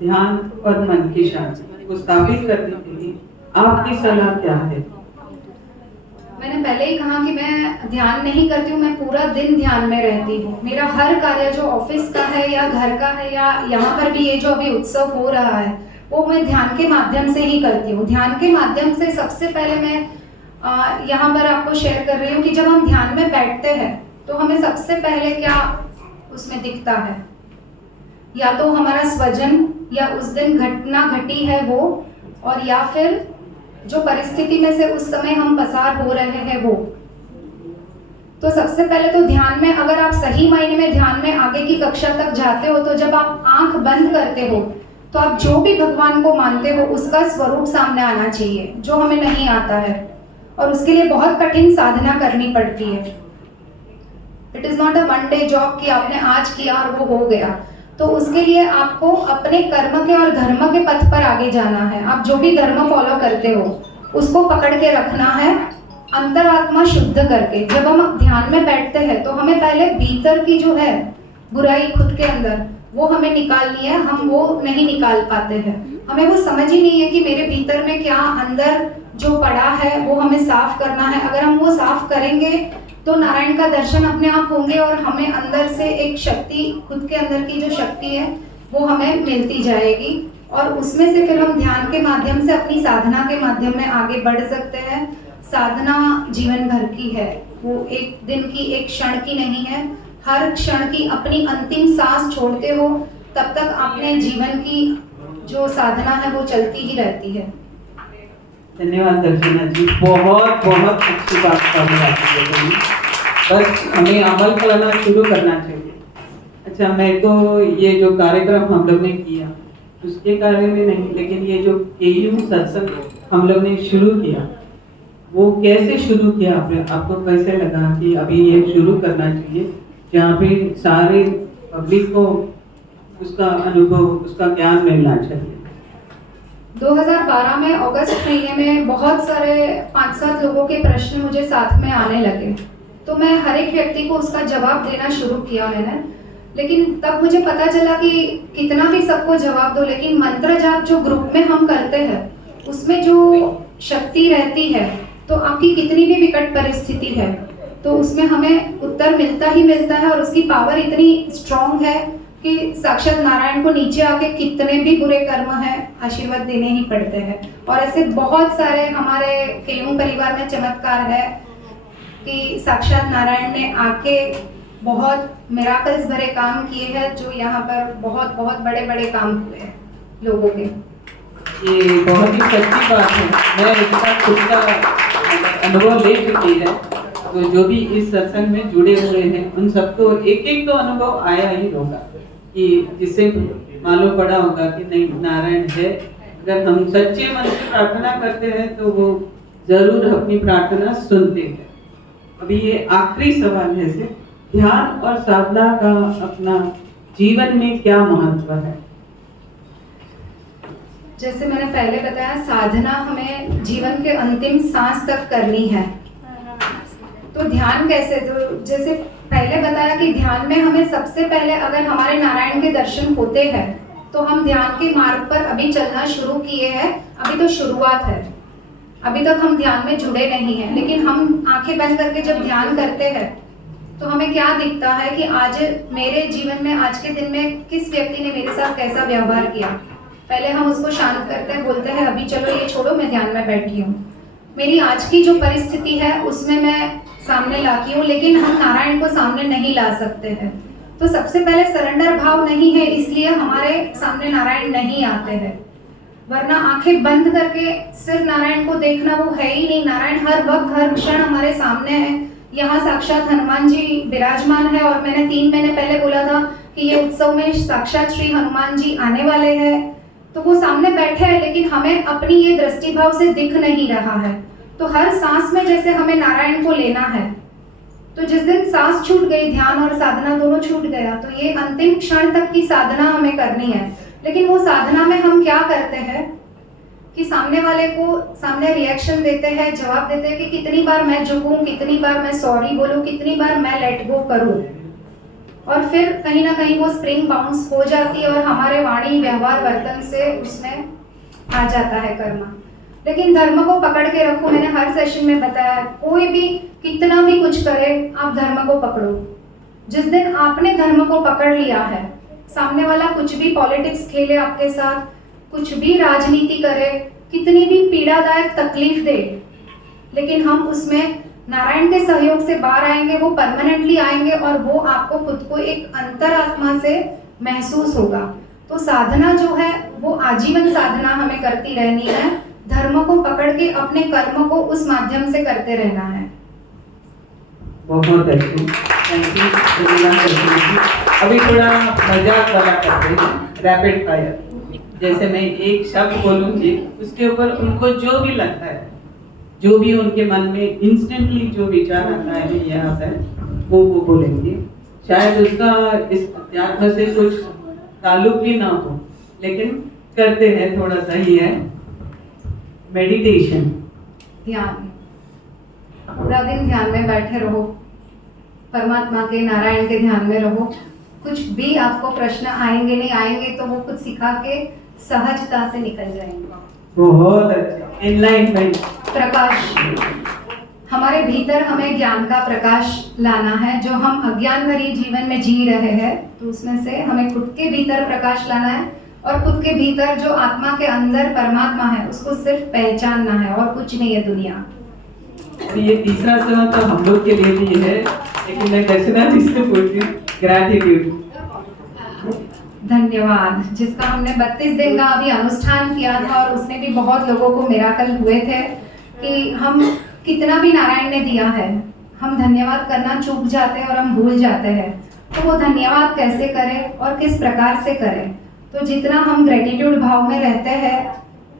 ध्यान और मन की शांति को स्थापित करने के लिए आपकी सलाह क्या है? मैंने पहले ही कहा कि मैं ध्यान नहीं करती हूँ, मैं पूरा दिन ध्यान में रहती हूँ। मेरा हर कार्य जो ऑफिस का है या घर का है या यहाँ पर भी ये जो अभी उत्सव हो रहा है वो मैं ध्यान के माध्यम से ही करती हूँ। ध्यान के माध्यम से सबसे पहले मैं यहाँ पर आपको शेयर कर रही हूँ कि जब हम ध्यान में बैठते हैं तो हमें सबसे पहले क्या उसमें दिखता है, या तो हमारा स्वजन या उस दिन घटना घटी है वो, और या फिर जो परिस्थिति में से उस समय हम पसार हो रहे हैं वो। तो सबसे पहले तो ध्यान में अगर आप सही मायने में ध्यान में आगे की कक्षा तक जाते हो तो जब आप आंख बंद करते हो तो आप जो भी भगवान को मानते हो उसका स्वरूप सामने आना चाहिए, जो हमें नहीं आता है और उसके लिए बहुत कठिन साधना करनी पड़ती है। It is not a one day job कि आपने आज किया और वो हो गया। तो उसके लिए आपको अपने कर्म के और धर्म के पथ पर आगे जाना है। आप जो भी धर्म फॉलो करते हो उसको पकड़ के रखना है, अंतरात्मा शुद्ध करके। जब हम ध्यान में बैठते हैं तो हमें पहले भीतर की जो है बुराई खुद के अंदर वो हमें निकालनी है। हम वो नहीं निकाल पाते हैं, हमें वो समझ ही नहीं है कि मेरे भीतर में क्या अंदर जो पड़ा है वो हमें साफ करना है। अगर हम वो साफ करेंगे तो नारायण का दर्शन अपने आप होंगे और हमें अंदर से एक शक्ति, खुद के अंदर की जो शक्ति है वो हमें मिलती जाएगी और उसमें से फिर हम ध्यान के माध्यम से अपनी साधना के माध्यम में आगे बढ़ सकते हैं। साधना जीवन भर की है, वो एक दिन की एक क्षण की नहीं है। हर क्षण की अपनी अंतिम सांस छोड़ते हो तब तक अपने जीवन की जो साधना है वो चलती ही रहती है। धन्यवाद दर्शना जी, बहुत बहुत अच्छी बात करनी। बस हमें अमल करना शुरू करना चाहिए। अच्छा, मैं तो ये जो कार्यक्रम हम लोग ने किया उसके बारे में नहीं, लेकिन ये जो केयू सत्संग हम लोग ने शुरू किया वो कैसे शुरू किया आपने? आपको कैसे लगा कि अभी ये शुरू करना चाहिए जहाँ पे सारे पब्लिक को उसका अनुभव, उसका ज्ञान मिलना चाहिए? 2012 में अगस्त महीने में बहुत सारे 5-7 लोगों के प्रश्न मुझे साथ में आने लगे, तो मैं हर एक व्यक्ति को उसका जवाब देना शुरू किया मैंने। लेकिन तब मुझे पता चला कि कितना भी सबको जवाब दो, लेकिन मंत्र जाप जो ग्रुप में हम करते हैं उसमें जो शक्ति रहती है, तो आपकी कितनी भी विकट परिस्थिति है तो उसमें हमें उत्तर मिलता ही मिलता है और उसकी पावर इतनी स्ट्रांग है कि साक्षात नारायण को नीचे आके कितने भी बुरे कर्म हैं आशीर्वाद देने ही पड़ते हैं। और ऐसे बहुत सारे हमारे केयू परिवार में चमत्कार है कि साक्षात नारायण ने आके बहुत मिराकल्स भरे काम किए हैं, जो यहाँ पर बहुत बहुत बड़े बड़े काम हुए हैं लोगों के। ये बहुत ही सच्ची बात है। मैं इसका खुद का अनुभव ले चुकी है, तो जो भी इस सत्संग में जुड़े हुए हैं उन सबको एक एक तो अनुभव आया ही होगा कि जिससे मालूम पड़ा होगा कि नहीं, नारायण है। अगर हम सच्चे मन से प्रार्थना करते हैं तो वो जरूर अपनी प्रार्थना सुनते हैं। अभी ये आखिरी सवाल है से ध्यान और साधना का अपना जीवन में क्या महत्व है? जैसे मैंने पहले बताया, साधना हमें जीवन के अंतिम सांस तक करनी है। तो ध्यान कैसे? तो जैसे पहले बताया कि ध्यान में हमें सबसे पहले अगर हमारे नारायण के दर्शन होते हैं तो हम ध्यान के मार्ग पर अभी चलना शुरू किए हैं। अभी तो शुरुआत है, अभी तक हम ध्यान में जुड़े नहीं हैं, लेकिन हम आंखें बंद करके जब ध्यान करते हैं तो हमें क्या दिखता है कि आज मेरे जीवन में, आज के दिन में किस व्यक्ति ने मेरे साथ कैसा व्यवहार किया। पहले हम उसको शांत करते हैं, बोलते हैं अभी चलो ये छोड़ो, मैं ध्यान में बैठी हूँ, मेरी आज की जो परिस्थिति है उसमें मैं सामने लाती हूँ, लेकिन हम नारायण को सामने नहीं ला सकते हैं। तो सबसे पहले सरेंडर भाव नहीं है, इसलिए हमारे सामने नारायण नहीं आते हैं। वरना आंखें बंद करके सिर्फ नारायण को देखना वो है ही नहीं। नारायण हर वक्त हर क्षण हमारे सामने है। यहाँ साक्षात हनुमान जी विराजमान है और मैंने 3 महीने पहले बोला था कि ये उत्सव में साक्षात श्री हनुमान जी आने वाले हैं, तो वो सामने बैठे हैं, लेकिन हमें अपनी ये दृष्टि भाव से दिख नहीं रहा है। तो हर सांस में जैसे हमें नारायण को लेना है, तो जिस दिन सांस छूट गई, ध्यान और साधना दोनों छूट गया, तो ये अंतिम क्षण तक की साधना हमें करनी है। लेकिन वो साधना में हम क्या करते हैं कि सामने वाले को सामने रिएक्शन देते हैं, जवाब देते हैं कि कितनी बार मैं झुकूं, कितनी बार मैं सॉरी बोलूं, कितनी बार मैं लेट गो करूं। और फिर कहीं ना कहीं वो स्प्रिंग बाउंस हो जाती है और हमारे वाणी व्यवहार वर्तन से उसमें आ जाता है कर्म। लेकिन धर्म को पकड़ के रखो, मैंने हर सेशन में बताया, कोई भी कितना भी कुछ करे आप धर्म को पकड़ो। जिस दिन आपने धर्म को पकड़ लिया है, सामने वाला कुछ भी पॉलिटिक्स खेले आपके साथ, कुछ भी राजनीति करे, कितनी भी पीड़ादायक तकलीफ दे, लेकिन हम उसमें नारायण के सहयोग से बाहर आएंगे, वो परमानेंटली आएंगे और वो आपको खुद को एक अंतरात्मा से महसूस होगा। तो साधना जो है वो आजीवन साधना हमें करती रहनी है, धर्म को पकड़ के अपने कर्म को उस माध्यम से करते रहना है। बहुत अच्छी, थैंक यू। अभी थोड़ा मजाक वाला करते हैं, रैपिड फायर। जैसे मैं एक शब्द बोलूंगी, उसके ऊपर उनको जो भी लगता है, जो भी उनके मन में इंस्टेंटली जो विचार आता है यहाँ पे, वो बोलेंगे। शायद उसका इस अध्यात्म से कुछ ताल्लुक भी ना हो, लेकिन करते हैं, थोड़ा सा ही है। मेडिटेशन, ध्यान, पूरा दिन ध्यान में बैठे रहो, परमात्मा के नारायण के ध्यान में रहो। कुछ भी आपको प्रश्न आएंगे नहीं आएंगे तो वो कुछ सिखा के सहजता से निकल जाएंगे। बहुत अच्छा, एनलाइटमेंट, प्रकाश, हमारे भीतर हमें ज्ञान का प्रकाश लाना है। जो हम अज्ञान भरी जीवन में जी रहे हैं, तो उसमें से हमें खुद के भीतर प्रकाश लाना है और खुद के भीतर जो आत्मा के अंदर परमात्मा है उसको सिर्फ पहचानना है और कुछ नहीं है दुनिया। ये तीसरा सवाल तो हम लोग के लिए भी है, लेकिन मैं दर्शना जी से पूछती हूँ, ग्रैटिट्यूड। धन्यवाद। जिसका हमने 32 दिन का अभी अनुष्ठान किया था और उसमें भी बहुत लोगों को मिराकल हुए थे कि हम कितना भी नारायण ने दिया है, हम धन्यवाद करना चूक जाते हैं और हम भूल जाते हैं। तो वो धन्यवाद कैसे करें और किस प्रकार से करें? तो जितना हम ग्रेटिट्यूड भाव में रहते हैं,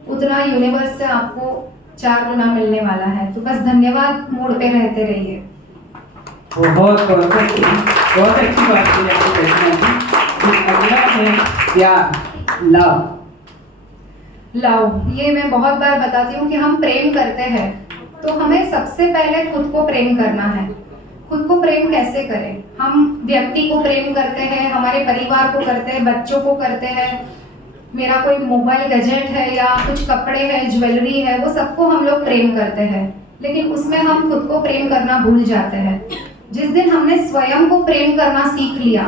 उतना यूनिवर्स से आपको 4 गुना मिलने वाला है। तो बस धन्यवाद मोड पे रहते रहिए। बहुत बहुत अच्छी बात की आपने दर्शना जी। अगला है प्यार, लव। ये मैं बहुत बार बताती हूँ कि हम प्रेम करते हैं तो हमें सबसे पहले खुद को प्रेम करना है। खुद को प्रेम कैसे करें? हम व्यक्ति को प्रेम करते हैं, हमारे परिवार को करते हैं, बच्चों को करते हैं, मेरा कोई मोबाइल गैजेट है या कुछ कपड़े हैं, ज्वेलरी है, वो सबको हम लोग प्रेम करते हैं, लेकिन उसमें हम खुद को प्रेम करना भूल जाते हैं। जिस दिन हमने स्वयं को प्रेम करना सीख लिया,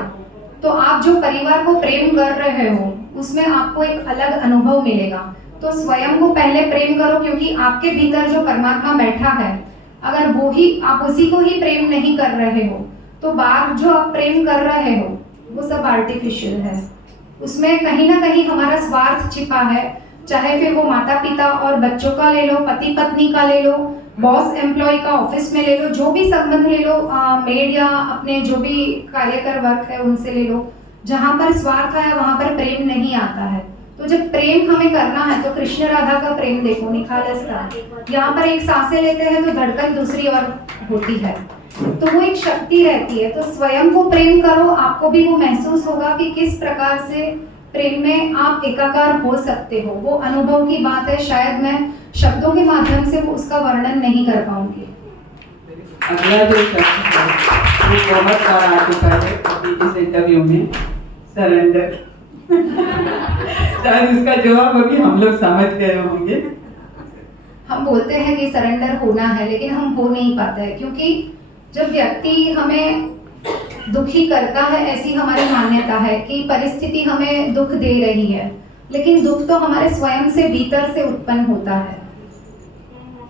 तो आप जो परिवार को प्रेम कर रहे हो उसमें आपको एक अलग अनुभव मिलेगा। तो स्वयं को पहले प्रेम करो, क्योंकि आपके भीतर जो परमात्मा बैठा है, अगर वो ही आप उसी को ही प्रेम नहीं कर रहे हो, तो बाहर जो आप प्रेम कर रहे हो वो सब आर्टिफिशियल है। उसमें कहीं ना कहीं हमारा स्वार्थ छिपा है। चाहे फिर वो माता पिता और बच्चों का ले लो, पति पत्नी का ले लो, बॉस एम्प्लॉय का ऑफिस में ले लो, जो भी संबंध ले लो, मेड या अपने जो भी कार्यकर वर्क है उनसे ले लो, जहाँ पर स्वार्थ है वहाँ पर प्रेम नहीं आता है। तो जब प्रेम हमें करना है तो कृष्ण राधा का प्रेम देखो, निखालस का। यहाँ पर एक सांसें लेते हैं तो धड़कन दूसरी ओर होती है, तो वो एक शक्ति रहती है। तो स्वयं को प्रेम करो, आपको भी वो महसूस होगा कि किस प्रकार से प्रेम में आप एकाकार हो सकते हो। वो अनुभव की बात है, शायद मैं शब्दों के माध्यम से वो उसका वर्णन नहीं कर पाऊंगी। अगला जो शब्द है वो बहुत बार आ चुका है अभी इस इंटरव्यू में, सरेंडर। शायद इसका जवाब अभी हम लोग समझ गए होंगे। हम बोलते हैं कि सरेंडर होना है, लेकिन हम हो नहीं पाते हैं, क्योंकि जब व्यक्ति हमें दुखी करता है, ऐसी हमारी मान्यता है कि परिस्थिति हमें दुख दे रही है, लेकिन दुख तो हमारे स्वयं से भीतर से उत्पन्न होता है।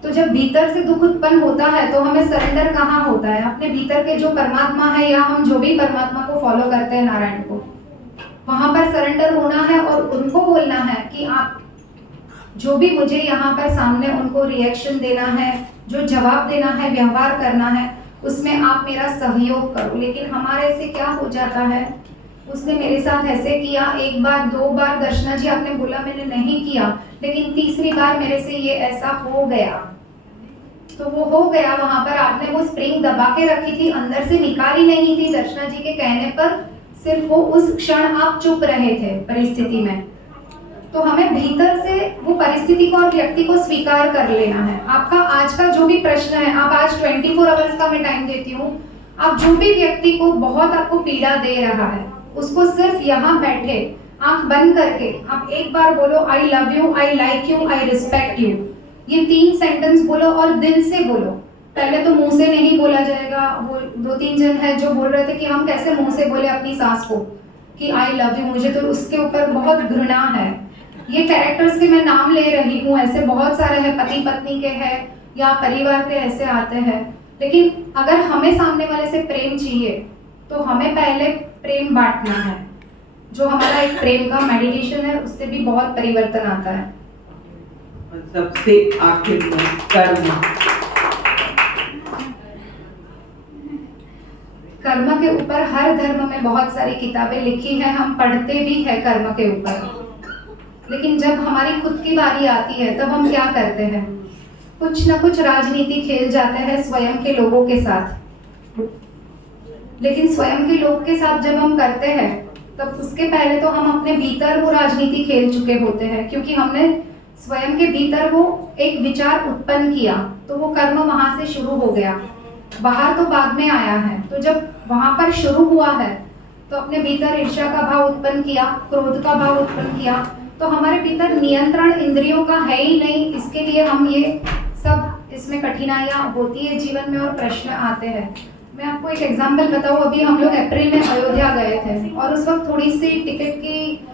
तो जब भीतर से दुख उत्पन्न होता है तो हमें सरेंडर कहाँ होता है? अपने भीतर के जो परमात्मा है, या हम जो भी परमात्मा को फॉलो करते हैं, नारायण को, वहां पर सरेंडर होना है और उनको बोलना है कि आप जो भी मुझे यहाँ पर सामने उनको रिएक्शन देना है, जो जवाब देना है, व्यवहार करना है, उसमें आप मेरा सहयोग करो। लेकिन हमारे से क्या हो जाता है, उसने मेरे साथ ऐसे किया, 1 बार 2 बार दर्शना जी आपने बोला मैंने नहीं किया, लेकिन तीसरी बार मेरे से ये ऐसा हो गया, तो वो हो गया। वहां पर आपने वो स्प्रिंग दबा के रखी थी, अंदर से निकाली नहीं थी। दर्शना जी के कहने पर सिर्फ वो उस क्षण आप चुप रहे थे परिस्थिति में। तो हमें भीतर से वो परिस्थिति को और व्यक्ति को स्वीकार कर लेना है। आपका आज का जो भी प्रश्न है, आप आज 24 आवर्स का मैं टाइम देती हूँ, आप जो भी व्यक्ति को बहुत आपको पीड़ा दे रहा है, उसको सिर्फ यहाँ बैठे आंख बंद करके आप एक बार बोलो I love you, I like you, I respect you. ये 3 सेंटेंस बोलो और दिल से बोलो। पहले तो मुंह से नहीं बोला जाएगा। वो 2-3 जन है जो बोल रहे थे कि हम कैसे मुंह से बोले अपनी सास को कि आई लव यू। मुझे तो उसके ऊपर बहुत घृणा है। ये कैरेक्टर्स के मैं नाम ले रही हूँ, ऐसे बहुत सारे हैं, पति पत्नी के हैं या परिवार के ऐसे आते हैं। लेकिन अगर हमें सामने वाले से प्रेम चाहिए तो हमें पहले प्रेम बांटना है। जो हमारा एक प्रेम का मेडिटेशन है, उससे भी बहुत परिवर्तन आता है। और सबसे आखिर में कर्म। कर्म के ऊपर हर धर्म में बहुत सारी किताबें लिखी है, हम पढ़ते भी हैं कर्म के ऊपर। लेकिन जब हमारी खुद की बारी आती है तब हम क्या करते हैं? कुछ ना कुछ राजनीति खेल जाते हैं स्वयं के लोगों के साथ। लेकिन स्वयं के लोग के साथ जब हम करते हैं तब उसके पहले तो हम अपने भीतर वो राजनीति खेल चुके होते हैं, क्योंकि हमने स्वयं के भीतर वो एक विचार उत्पन्न किया, तो वो कर्म वहां से शुरू हो गया। बाहर तो बाद में आया है। तो जब वहां पर शुरू हुआ है तो अपने भीतर ईर्ष्या का भाव उत्पन्न किया, क्रोध का भाव उत्पन्न किया, तो हमारे भीतर नियंत्रण इंद्रियों का है ही नहीं। इसके लिए हम ये सब इसमें कठिनाइयाँ होती है जीवन में और प्रश्न आते हैं। मैं आपको एक एग्जाम्पल बताऊँ। अभी हम लोग अप्रैल में अयोध्या गए थे और उस वक्त थोड़ी सी टिकट की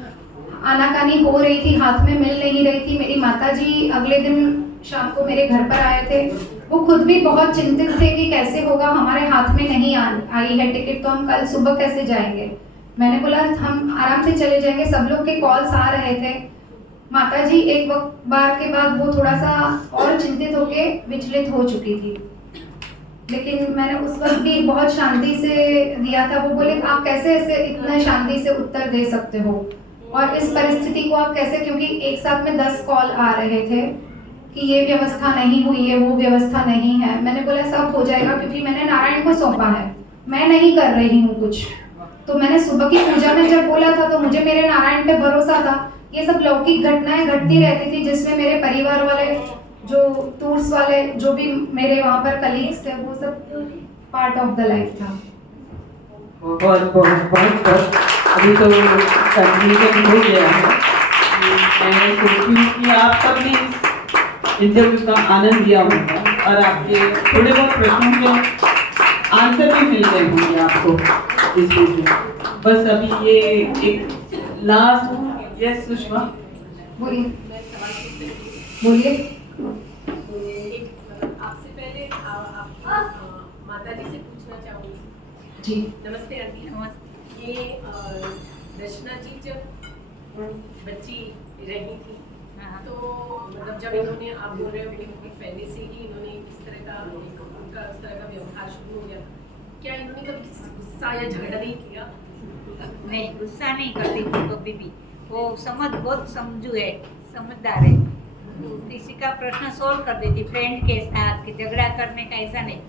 आनाकानी हो रही थी, हाथ में मिल नहीं रही थी। मेरी माताजी अगले दिन शाम को मेरे घर पर आए थे। वो खुद भी बहुत चिंतित थे कि कैसे होगा, हमारे हाथ में नहीं आई है टिकट, तो हम कल सुबह कैसे जाएंगे। मैंने बोला हम आराम से चले जाएंगे। सब लोग के कॉल्स आ रहे थे। माताजी एक बार के बाद वो थोड़ा सा और चिंतित होके विचलित हो चुकी थी। लेकिन मैंने उस वक्त भी बहुत शांति से दिया था। वो बोले आप कैसे ऐसे इतना शांति से उत्तर दे सकते हो, और इस परिस्थिति को आप कैसे, क्योंकि एक साथ में 10 कॉल आ रहे थे कि ये व्यवस्था नहीं हुई है, वो व्यवस्था नहीं है। मैंने बोला सब हो जाएगा, क्योंकि मैंने नारायण को सौंपा है, मैं नहीं कर रही हूँ कुछ। तो मैंने सुबह की पूजा में जब बोला था तो मुझे मेरे नारायण पे भरोसा था। ये सब लौकिक घटनाएं घटती रहती थी जिसमें मेरे परिवार वाले, जो टूर्स वाले, जो भी मेरे वहाँ पर कलीग्स थे, वो सब पार्ट ऑफ द लाइफ था। बहुत बहुत बहुत अभी तो कंक्लूजन हो गया है। मैं सोचती हूँ कि आप सब ने इंटरव्यू का आनंद लिया होगा और आपके थोड़े बहुत प्रश्नों के आंसर भी मिल गए होंगे आपको इस वीडियो में। बस अभी ये एक लास्ट, यस सुषमा बोलिए बोलिए। आपसे पहले माता जी से पूछना चाहूँगी। जी नमस्ते आंटी। नमस्ते। ये रचना जी जब बच्ची रही थी तो मतलब जब इन्होंने, आप बोल रहे हो कि पहले से ही इन्होंने इस तरह का उनका इस तरह का व्यवहार शुरू हो गया, क्या इन्होंने कभी किसी से गुस्सा या झगड़ा नहीं किया? नहीं, गुस्सा नहीं करती थी कभी भी। वो बहुत समझू है, समझदार है। किसी का प्रश्न सोल्व कर देती फ्रेंड के साथ, कि झगड़ा करने का ऐसा नहीं।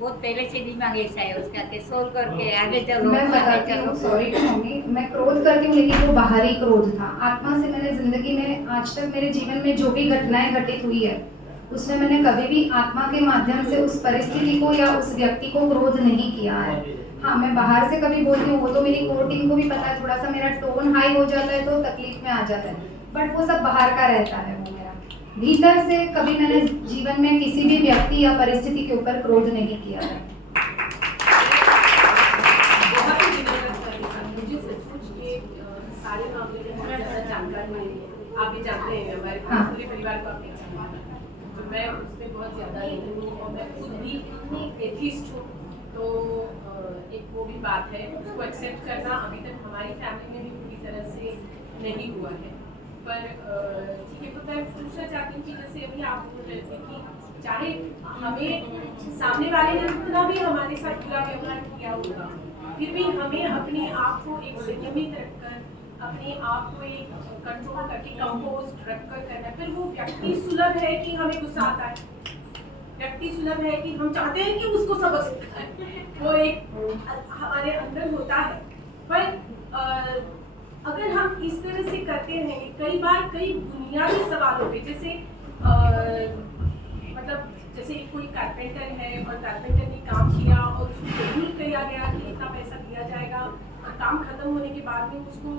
बहुत पहले से दिमाग ऐसा है उसका कि सोल्व करके आगे चलो। मैं बताती हूँ, सॉरी कहूँगी, मैं क्रोध करती हूँ लेकिन वो बाहरी क्रोध था। आत्मा से मैंने जिंदगी में आज तक मेरे जीवन में जो भी घटनाएं घटित हुई है उसमें मैंने कभी भी आत्मा के माध्यम से उस परिस्थिति को या उस व्यक्ति को क्रोध नहीं किया है। हाँ, मैं बाहर से कभी बोलती हूँ, वो तो मेरी कोर टीम को भी पता है, थोड़ा सा मेरा टोन हाई हो जाता है तो तकलीफ में आ जाता है, बट वो सब बाहर का रहता है। वो मेरा भीतर से कभी मैंने जीवन में किसी भी व्यक्ति या परिस्थिति के ऊपर क्रोध नहीं किया है। बहुत ही मुझे सचमुच ये सारे मामले में बहुत ज़्यादा जानकारी नहीं है। आप भी जानते हैं, हमारे पूरे परिवार को आप नहीं जानते, तो मैं उसमें बहुत ज़्यादा नहीं हूँ और मैं खुद भी एथिस्ट हूँ। तो एक वो भी बात है, उसको एक्सेप्ट करना अभी तक हमारी फैमिली में भी पूरी तरह से नहीं हुआ है। पर ठीक है, तो मैं पूछना चाहती हूँ कि जैसे अभी आप बोल रहे थे कि चाहे हमें सामने वाले ने जितना भी हमारे साथ बुरा व्यवहार किया होगा, फिर भी हमें अपने आप को एक संयमित रखकर, अपने आप को एक कंट्रोल करके, कंपोस्ट रखकर करना। फिर वो व्यक्ति सुलभ है कि हमें गुस्सा आता है, व्यक्ति सुलभ है कि हम चाहते हैं कि उसको सबक सिखाएं, वो एक हमारे अंदर होता है। पर अगर हम इस तरह से करते रहेंगे, कई बार कई बुनियादी सवालों पे, जैसे मतलब जैसे कोई कारपेंटर है और कारपेंटर ने काम किया और उसको नहीं किया गया कि इतना पैसा दिया जाएगा और काम खत्म होने के बाद में उसको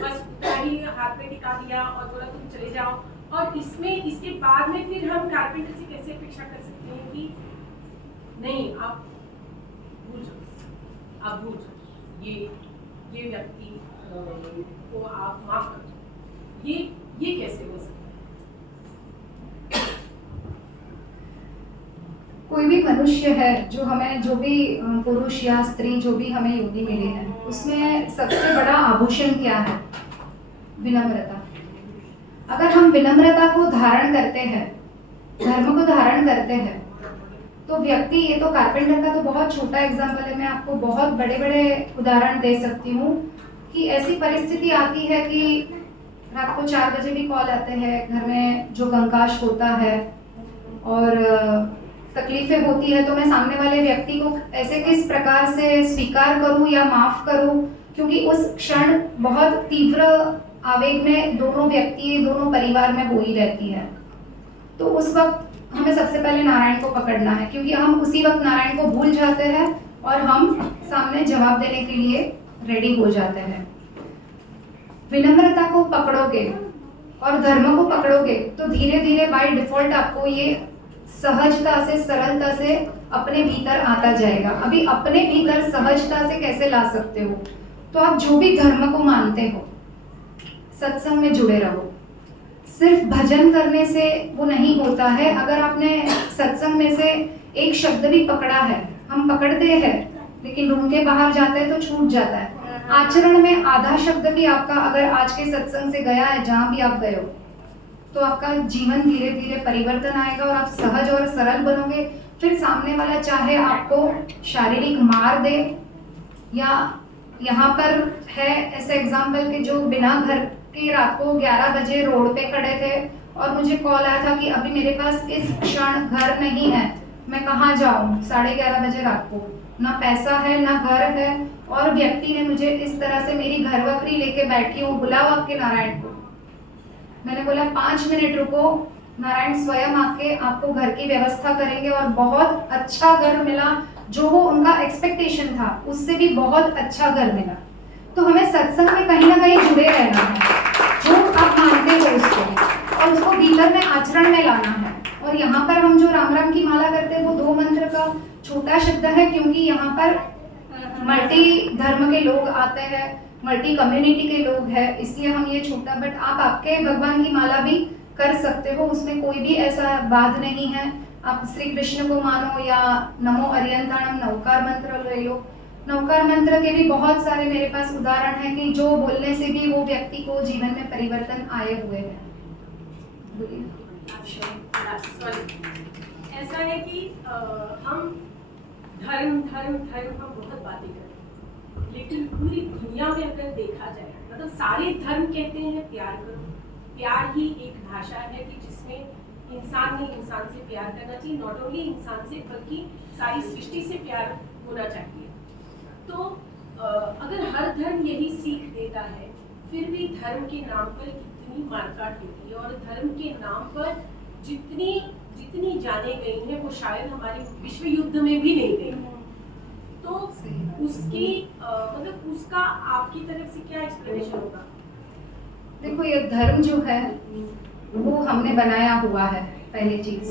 बस उतना ही हाथ में टिका दिया और बोला तुम चले जाओ। और इसके बाद में फिर हम कारपेंटर से कैसे अपेक्षा कर सकते हैं कि नहीं आप भूल जाओ ये व्यक्ति को आप माफ कर दो, ये कैसे हो सकता है? कोई भी मनुष्य है जो हमें, जो भी पुरुष या स्त्री जो भी हमें योनि मिले हैं, उसमें सबसे बड़ा आभूषण क्या है? विनम्रता। अगर हम विनम्रता को धारण करते हैं, धर्म को धारण करते हैं, तो व्यक्ति, ये तो कारपेंटर का तो बहुत छोटा एग्जाम्पल है, मैं आपको बहुत बड़े बड़े उदाहरण दे सकती हूँ कि ऐसी परिस्थिति आती है कि रात को 4 बजे भी कॉल आते हैं, घर में जो कंकाश होता है और तकलीफें होती है, तो मैं सामने वाले व्यक्ति को ऐसे किस प्रकार से स्वीकार करूं या माफ करूं, क्योंकि उस क्षण बहुत तीव्र आवेग में दोनों व्यक्ति, दोनों परिवार में हो ही रहती है। तो उस वक्त हमें सबसे पहले नारायण को पकड़ना है, क्योंकि हम उसी वक्त नारायण को भूल जाते हैं और हम सामने जवाब देने के लिए रेडी हो जाते हैं। विनम्रता को पकड़ोगे और धर्म को पकड़ोगे तो धीरे धीरे बाय डिफॉल्ट आपको ये सहजता से, सरलता से अपने भीतर आता जाएगा। अभी अपने भीतर सहजता से कैसे ला सकते हो? तो आप जो भी धर्म को मानते हो, सत्संग में जुड़े रहो। सिर्फ भजन करने से वो नहीं होता है। अगर आपने सत्संग में से एक शब्द भी पकड़ा है, हम पकड़ते हैं लेकिन रूम के बाहर जाते हैं तो छूट जाता है। आचरण में आधा शब्द भी आपका अगर आज के सत्संग से गया है, जहाँ भी आप गए हो, तो आपका जीवन धीरे धीरे परिवर्तन आएगा और आप सहज और सरल बनोगे। फिर सामने वाला चाहे आपको शारीरिक मार दे, या यहाँ पर है ऐसे एग्जाम्पल के जो बिना घर के रात को 11 बजे रोड पे खड़े थे और मुझे कॉल आया था कि अभी मेरे पास इस क्षण घर नहीं है, मैं कहाँ जाऊँ 11:30 बजे रात को, ना पैसा है ना घर है, और व्यक्ति ने मुझे इस तरह से, मेरी घर वकरी लेके बैठी हूँ, बुलाओ आपके नारायण को। मैंने बोला 5 मिनट रुको, नारायण स्वयं आके आपको घर की व्यवस्था करेंगे। और बहुत अच्छा घर मिला, जो वो उनका एक्सपेक्टेशन था उससे भी बहुत अच्छा घर मिला। तो हमें सत्संग में कहीं ना कहीं जुड़े रहना है, जो आप मानते हो उसको, और उसको भीतर में आचरण में लाना है। और यहाँ पर हम जो राम राम की माला करते हैं वो 2 मंत्र का छोटा शब्द है, क्योंकि यहाँ पर मल्टी धर्म के लोग आते हैं, मल्टी कम्युनिटी के लोग हैं, इसलिए हम ये छोटा, बट आप आपके भगवान की माला भी कर सकते हो, उसमें कोई भी ऐसा बाध नहीं है। आप श्री कृष्ण को मानो या नमो अरियंताणम नवकार मंत्र ले लो। नवकार मंत्र के भी बहुत सारे मेरे पास उदाहरण हैं कि जो बोलने से भी वो व्यक्ति को जीवन में परिवर्तन आए हुए हैं। ऐसा है कि हम धर्म हम बहुत बातें करते हैं, लेकिन पूरी दुनिया में अगर देखा जाए, मतलब सारे धर्म कहते हैं प्यार करो। प्यार ही एक भाषा है कि जिसमें इंसान ने इंसान से प्यार करना चाहिए, नॉट ओनली इंसान से बल्कि सारी सृष्टि से प्यार होना चाहिए। तो अगर हर धर्म यही सीख देता है, फिर भी धर्म के नाम पर कितनी मारकाट होती है, और धर्म के नाम पर जितनी जाने गई हैं वो शायद हमारे विश्व युद्ध में भी नहीं गई। तो उसकी मतलब उसका आपकी तरफ से क्या एक्सप्लेनेशन होगा? देखो, ये धर्म जो है वो हमने बनाया हुआ है पहली चीज,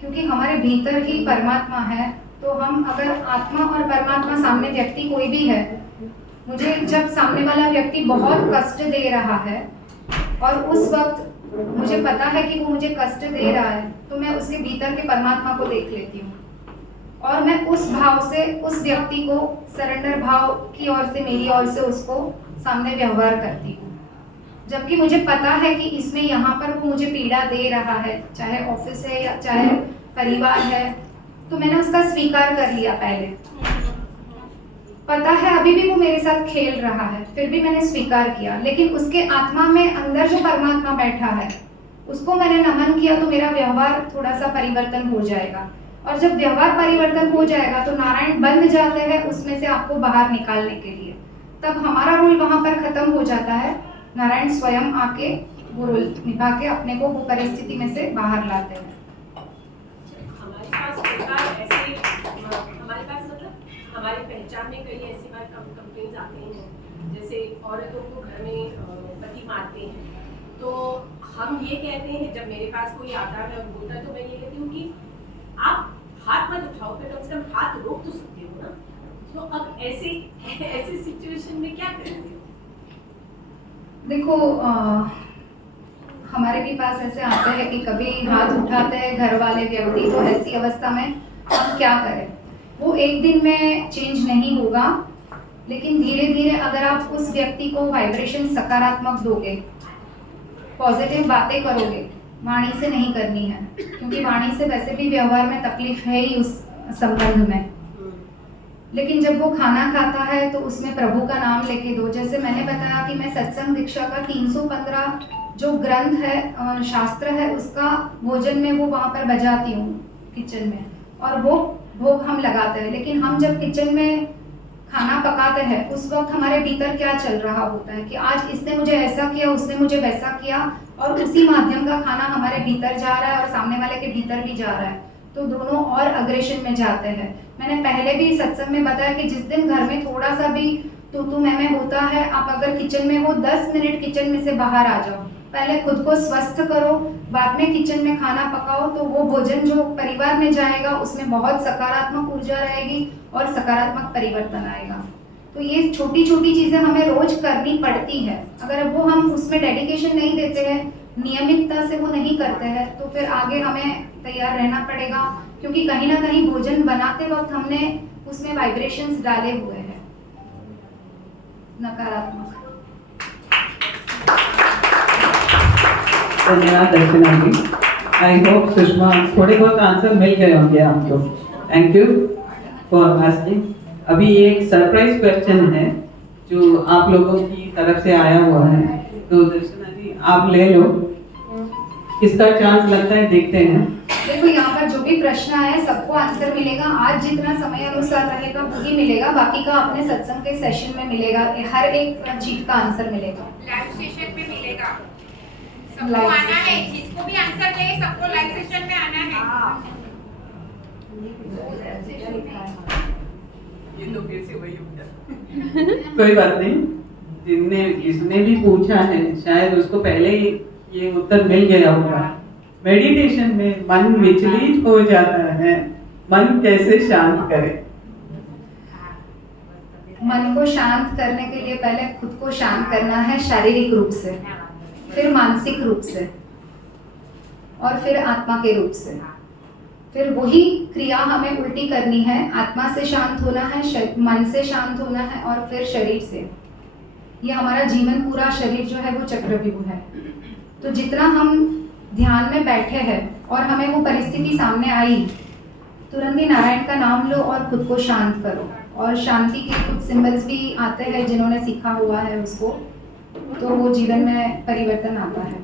क्योंकि हमारे भीतर ही परमात्मा है। तो हम अगर आत्मा और परमात्मा, सामने व्यक्ति कोई भी है, मुझे जब सामने वाला व्यक्ति बहुत कष्ट दे रहा है और उस वक्त मुझे पता है कि वो मुझे कष्ट दे रहा है, तो मैं उसके भीतर के परमात्मा को देख लेती हूँ और मैं उस भाव से उस व्यक्ति को, सरेंडर भाव की ओर से, मेरी ओर से उसको सामने व्यवहार करती हूँ। जबकि मुझे पता है कि इसमें यहाँ पर वो मुझे पीड़ा दे रहा है, चाहे ऑफिस है या चाहे परिवार है, तो मैंने उसका स्वीकार कर लिया। पहले पता है अभी भी वो मेरे साथ खेल रहा है, फिर भी मैंने स्वीकार किया। लेकिन उसके आत्मा में अंदर जो परमात्मा बैठा है उसको मैंने नमन किया, तो मेरा व्यवहार थोड़ा सा परिवर्तन हो जाएगा। और जब व्यवहार परिवर्तन हो जाएगा तो नारायण बंद जाते हैं उसमें से आपको बाहर निकालने के लिए। तब हमारा रोल वहां पर खत्म हो जाता है, नारायण स्वयं आके वो रोल निभा के अपने को वो परिस्थिति में से बाहर लाते हैं। कई ऐसी बार कंप्लेंट्स आते हैं जैसे औरतों को घर में पति मारते हैं, तो हम ये कहते हैं जब मेरे पास कोई आता है और बोलता है तो मैं ये कहती हूँ कि आप हाथ मत उठाओ, फिर कम से कम हाथ रोक तो सकते हो ना। तो अब ऐसी सिचुएशन में क्या करेंगे? देखो हमारे भी पास ऐसे आते हैं कि कभी हाथ उठाते हैं घर वाले व्यक्ति, तो ऐसी अवस्था में हम क्या करें? वो एक दिन में चेंज नहीं होगा, लेकिन धीरे धीरे अगर आप उस व्यक्ति को वाइब्रेशन सकारात्मक दोगे, पॉजिटिव बातें करोगे, वाणी से नहीं करनी है, क्योंकि वाणी से वैसे भी व्यवहार में तकलीफ है ही उस संबंध में। लेकिन जब वो खाना खाता है तो उसमें प्रभु का नाम लेके दो। जैसे मैंने बताया कि मैं सत्संग दीक्षा का 315 जो ग्रंथ है, शास्त्र है, उसका भोजन में वो वहाँ पर बजाती हूँ किचन में, और वो भोग हम लगाते हैं। लेकिन हम जब किचन में खाना पकाते हैं उस वक्त हमारे भीतर क्या चल रहा होता है कि आज इसने मुझे ऐसा किया, उसने मुझे वैसा किया, और उसी माध्यम का खाना हमारे भीतर जा रहा है और सामने वाले के भीतर भी जा रहा है, तो दोनों और अग्रेशन में जाते हैं। मैंने पहले भी सत्संग में बताया कि जिस दिन घर में थोड़ा सा भी तू मैं होता है, आप अगर किचन में हो 10 मिनट किचन में से बाहर आ जाओ, पहले खुद को स्वस्थ करो, बाद में किचन में खाना पकाओ, तो वो भोजन जो परिवार में जाएगा उसमें बहुत सकारात्मक ऊर्जा रहेगी और सकारात्मक परिवर्तन आएगा। तो ये छोटी छोटी चीज़ें हमें रोज करनी पड़ती है। अगर वो हम उसमें डेडिकेशन नहीं देते हैं, नियमितता से वो नहीं करते हैं, तो फिर आगे हमें तैयार रहना पड़ेगा, क्योंकि कहीं ना कहीं भोजन बनाते वक्त हमने उसमें वाइब्रेशंस डाले हुए हैं नकारात्मक। धन्यवाद दर्शना जी। आई होप सुषमा थोड़े बहुत आंसर मिल गए होंगे आपको। Thank you for asking. अभी एक सरप्राइज क्वेश्चन है जो आप लोगों की तरफ से आया हुआ है, तो दर्शना जी आप ले लो। किसका चांस लगता है देखते हैं। देखो यहाँ पर जो भी प्रश्न आए सबको आंसर मिलेगा। आज जितना समय अनुसार रहेगा वही मिलेगा, बाकी का अपने सत्संग के सेशन में मिलेगा। हर एक चीज का आंसर मिलेगा, लाइव सेशन में मिलेगा। सबको लाइव आना है, जिसको भी आंसर चाहिए सबको लाइव सेशन में आना है। ये तो फिर से वही होगा। कोई बात नहीं, जिसने भी पूछा है शायद उसको पहले ही ये उत्तर मिल गया होगा। मेडिटेशन में मन विचलित हो जाता है, मन कैसे शांत करें? मन को शांत करने के लिए पहले खुद को शांत करना है, शारीरिक रूप से, फिर मानसिक रूप से, और फिर आत्मा के रूप से। फिर वही क्रिया हमें उल्टी करनी है। आत्मा से शांत होना है, मन से शांत होना है, और फिर शरीर से। ये हमारा जीवन पूरा शरीर जो है वो चक्रव्यूह है। तो जितना हम ध्यान में बैठे हैं और हमें वो परिस्थिति सामने आई, तुरंत ही नारायण का नाम लो और खुद को शांत करो। और शांति के कुछ सिंबल्स भी आते हैं जिन्होंने सीखा हुआ है उसको, तो वो जीवन में परिवर्तन आता है।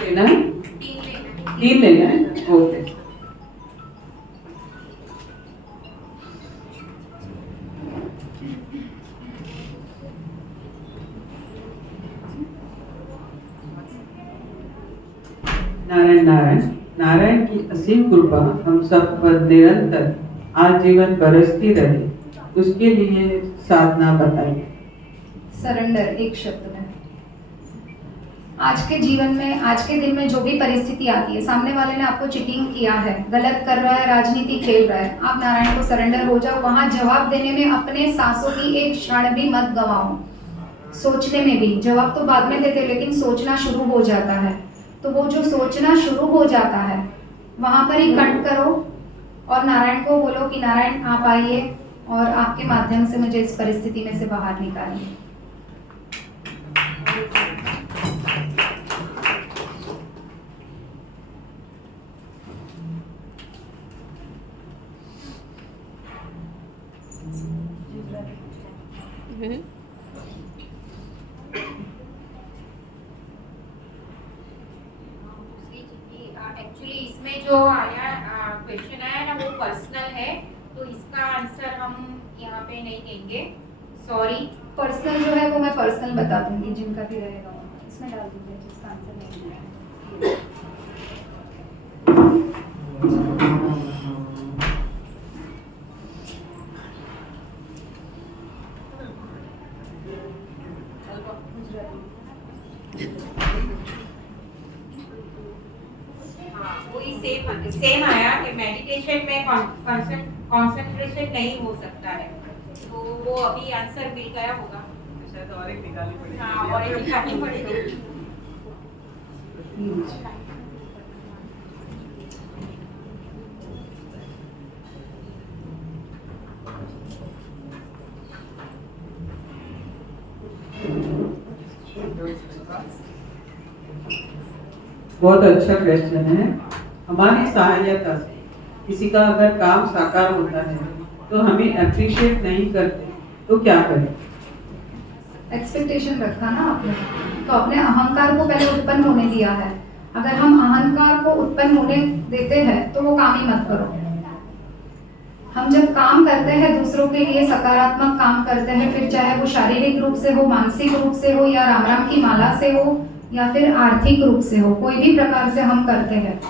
लेना है? 3 लेना है। ओके। नारायण नारायण। नारायण की असीम कृपा हम सब पर निरंतर आजीवन बरसती रहे, उसके लिए साधना बताइए। सरेंडर, एक शब्द में। आज के जीवन में, आज के दिन में जो भी परिस्थिति आती है, सामने वाले ने आपको चीटिंग किया है, गलत कर रहा है, राजनीति खेल रहा है, आप नारायण को सरेंडर हो जाओ। वहां जवाब देने में अपने सांसों की एक क्षण भी मत गवाओ। सोचने में भी, जवाब तो बाद में देते लेकिन सोचना शुरू हो जाता है। तो वो जो सोचना शुरू हो जाता है वहां पर ही कट करो और नारायण को बोलो कि नारायण आप आइए और आपके माध्यम से मुझे इस परिस्थिति में से बाहर निकालिए। एक्चुअली इसमें जो आया क्वेश्चन आया ना वो पर्सनल है, तो इसका आंसर हम यहाँ पे नहीं देंगे, सॉरी। पर्सनल जो है वो मैं पर्सनल बता दूंगी, जिनका भी रहेगा इसमें डाल दीजिए जिसका आंसर नहीं दिया है। हाँ, वही सेम आया कि मेडिटेशन में कंसंट्रेशन नहीं हो सकता है, तो वो अभी आंसर मिल गया होगा। शायद और एक निकालनी पड़ेगी। हाँ, और एक निकालनी पड़ेगी। बहुत अच्छा क्वेश्चन है। हमारी सहायता से किसी का अगर काम साकार होता है तो हमें अप्रिशिएट नहीं करते तो क्या करें? एक्सपेक्टेशन रखा ना आपने, तो अपने अहंकार को पहले उत्पन्न होने दिया है। अगर हम अहंकार को उत्पन्न होने देते हैं तो वो काम ही मत करो। हम जब काम करते हैं दूसरों के लिए, सकारात्मक काम करते हैं, फिर चाहे वो शारीरिक रूप से हो, मानसिक रूप से हो, या राम राम की माला से हो, या फिर आर्थिक रूप से हो, कोई भी प्रकार से हम करते हैं,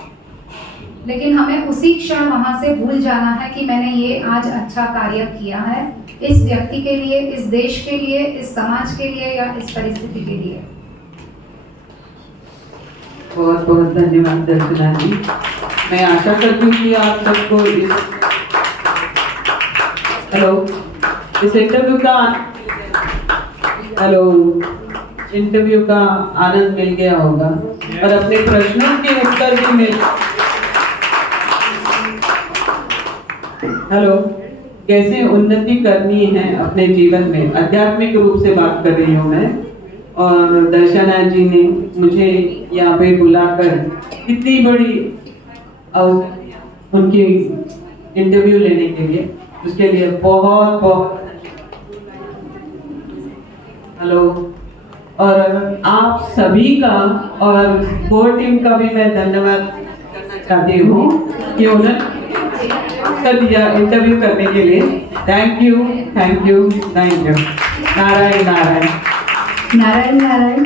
लेकिन हमें उसी क्षण वहां से भूल जाना है कि मैंने ये आज अच्छा कार्य किया है इस व्यक्ति के लिए, इस देश के लिए, इस समाज के लिए, या इस परिस्थिति के लिए। बहुत बहुत धन्यवाद दर्शना जी। मैं आशा करती हूँ कि आप सबको इस इंटरव्यू का आनंद मिल गया होगा और अपने प्रश्नों के उत्तर भी मिल। कैसे उन्नति करनी है अपने जीवन में, आध्यात्मिक रूप से बात कर रही हूँ मैं। और दर्शना जी ने मुझे यहाँ पे बुलाकर इतनी बड़ी उनकी इंटरव्यू लेने के लिए, उसके लिए बहुत बहुत और आप सभी का और कोर टीम का भी मैं धन्यवाद करना चाहती हूँ कि उन्होंने कर दिया इंटरव्यू करने के लिए। Thank you thank you thank you. Narayan Narayan Narayan Narayan.